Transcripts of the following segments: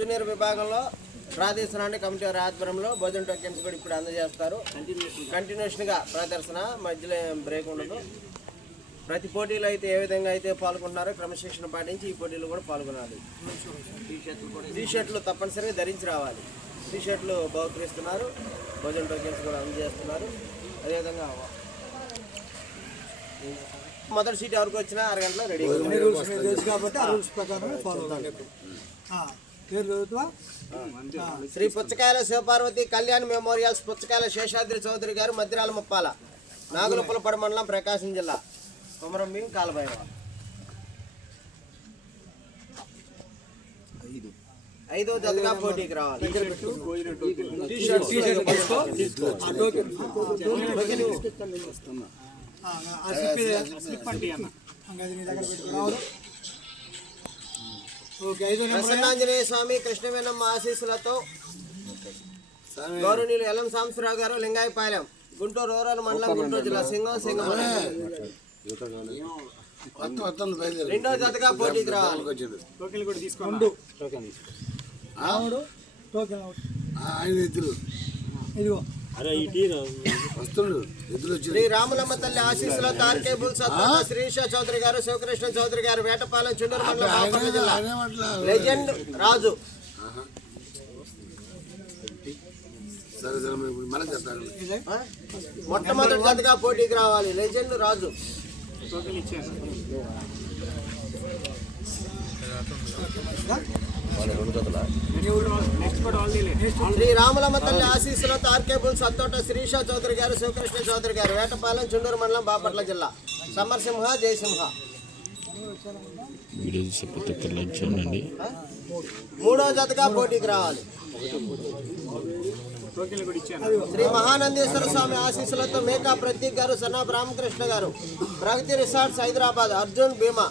Junior విభాగంలో ప్రాదేశనాన్ని committee వారి ఆధ్వర్యంలో భోజన టోకెన్స్ కూడా ఇప్పుడు అందజేస్తారు. కంటిన్యూషన్గా ప్రదర్శన మధ్యలో బ్రేక్ ఉండదు. ప్రతి పోటీలో అయితే ఏ విధంగా అయితే పాల్గొన్నారో క్రమశిక్షణ పాటించి ఈ పోటీలో కూడా పాల్గొనాలి. టీ షర్ట్లు తప్పనిసరిగా ధరించి రావాలి. టీ షర్ట్లు బహుకరిస్తున్నారు. భోజన టోకెన్స్ కూడా అందజేస్తున్నారు. అదేవిధంగా మొదటి సీట్ ఎవరికి వచ్చినా అరగంటలో రెడీ. కాబట్టి శ్రీ పుచ్చకాయల శివపార్వతి కళ్యాణ్ మెమోరియల్స్ పుచ్చకాయల శేషాద్రి చౌదరి గారు మద్దిరాల ముప్పాల నాగులపులపడ మండలం ప్రకాశం జిల్లా కొమరం భీం కాలభైరవ ఐదో జతగా పోటీకి రావాలి ఆ ప్రసన్నాంజనేయ స్వామి కృష్ణవేణమ్మ ఆశీస్సులతో గౌరవనీయులు ఎల్ఎం సాంబశివరావు గారు లింగాయపాలెం గుంటూరు రూరల్ మండలం గుంటూరు జిల్లా సింగం సింగం. రెండో జతగా పోటీకి రావాలి రెండు ఆవుడు టోకెన్ అవుట్. ఆయన ఎద్దులు ఇదిగో. శ్రీ రాములమ్మ తల్లి బుల్స్ శ్రీష చౌదరి గారు శివకృష్ణ చౌదరి గారు వేటపాలెం చుండూరు మండలం జిల్లా. లెజెండ్ రాజు? మొట్టమొదటి జతగా పోటీకి రావాలి లెజెండ్ రాజు. శ్రీ రాములమ్మ తల్లి ఆశీస్సులతో ఆర్కే బుల్స్ అత్తోట శ్రీష చౌదరి గారు శివకృష్ణ చౌదరి గారు వేటపాలెం చుండూరు మండలం బాపట్ల జిల్లా. సమరసింహ జయసింహ. వీడియో లైక్ చేయండి. మూడో జతగా పోటీకి రావాలి. శ్రీ మహానందేశ్వర స్వామి ఆశీస్సులతో Meka Prateek garu son of Ramakrishna garu Pragathi resorts Hyderabad Arjun Bhima.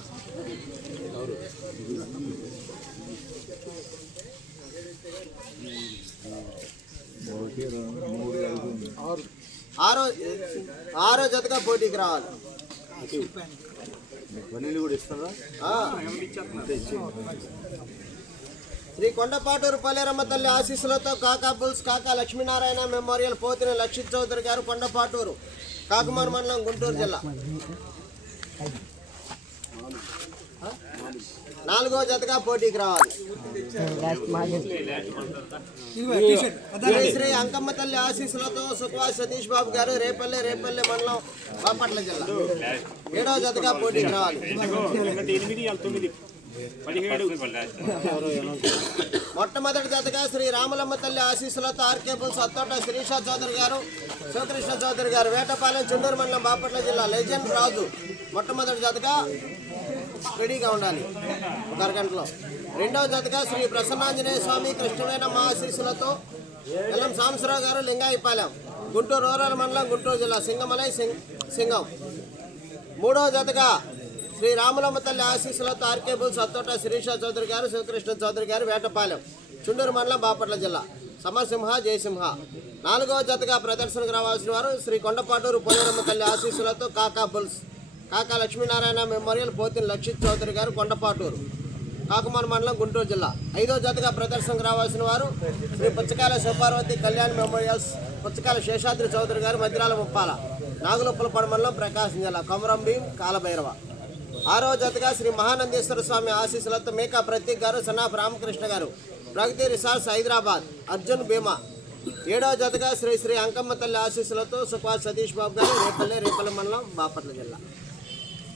ఆరో ఆరో జతగా పోటీకి రావాలి ఆ. శ్రీ కొండపాటూరు పల్లేరమ్మ తల్లి ఆశీస్సులతో కాకా బుల్స్ కాకా లక్ష్మీనారాయణ మెమోరియల్ పోతిన లక్షిత్ చౌదరి గారు కొండపాటూరు కాకుమార్ మండలం గుంటూరు జిల్లా? నాలుగో జతగా పోటీకి రావాలి. శ్రీ అంకమ్మ తల్లి ఆశీస్సులతో సుఖవా సతీష్ బాబు గారు రేపల్లె రేపల్లె మండలం బాపట్ల జిల్లా. ఏడవ జతగా పోటీకి రావాలి. మొట్టమొదటి జతగా శ్రీ రాములమ్మ తల్లి ఆశీస్సులతో ఆర్కే బుల్స్ సత్తోట శ్రీషా చౌదరి గారు శివకృష్ణ చౌదరి గారు వేటపాలెం చుండూరు మండలం బాపట్ల జిల్లా లెజెండ్ రాజు. మొట్టమొదటి జతగా రెడీగా ఉండాలి. ఒక అరగంటలో. రెండవ జతగా శ్రీ ప్రసన్నాంజనేయ స్వామి కృష్ణవేణమ్మ ఆశీస్సులతో ఎల్లం సాంబశివరావు గారు లింగాయిపాలెం గుంటూరు రూరల్ మండలం గుంటూరు జిల్లా సింగమలై సింగ్ సింగం. మూడవ జతగా శ్రీ రాములమ్మ తల్లి ఆశీస్సులతో ఆర్కేబుల్ సత్తోట శిరీష చౌదరి గారు శివకృష్ణ చౌదరి గారు వేటపాలెం చుండూరు మండలం బాపట్ల జిల్లా. సమరసింహ జయసింహ. నాలుగవ జతగా ప్రదర్శనకు రావాల్సిన వారు శ్రీ కొండపాటూరు పోలేరమ్మ తల్లి ఆశీస్సులతో కాకా బుల్స్. కాకా లక్ష్మీనారాయణ మెమోరియల్ పోతిన లక్షిత్ చౌదరి గారు కొండపాటూరు కాకుమార్ మండలం గుంటూరు జిల్లా. ఐదో జతగా ప్రదర్శనకు రావాల్సిన వారు శ్రీ పుచ్చకాయల శివపార్వతి కళ్యాణ్ మెమోరియల్స్ పుచ్చకాయల శేషాద్రి చౌదరి గారు మధ్యరాల ముప్పాల నాగులుప్పలపాడు మండలం ప్రకాశం జిల్లా కొమరం భీం కాలభైరవ. ఆరో జతగా శ్రీ మహానందేశ్వర స్వామి ఆశీస్సులతో Meka Prateek garu son of Ramakrishna garu Pragathi resorts Hyderabad Arjun Bhima. ఏడవ జతగా శ్రీ శ్రీ అంకమ్మ తల్లి ఆశీస్సులతో సుభాష్ సతీష్ బాబు గారు రేపల్లె రేపల్లె మండలం బాపట్ల జిల్లా.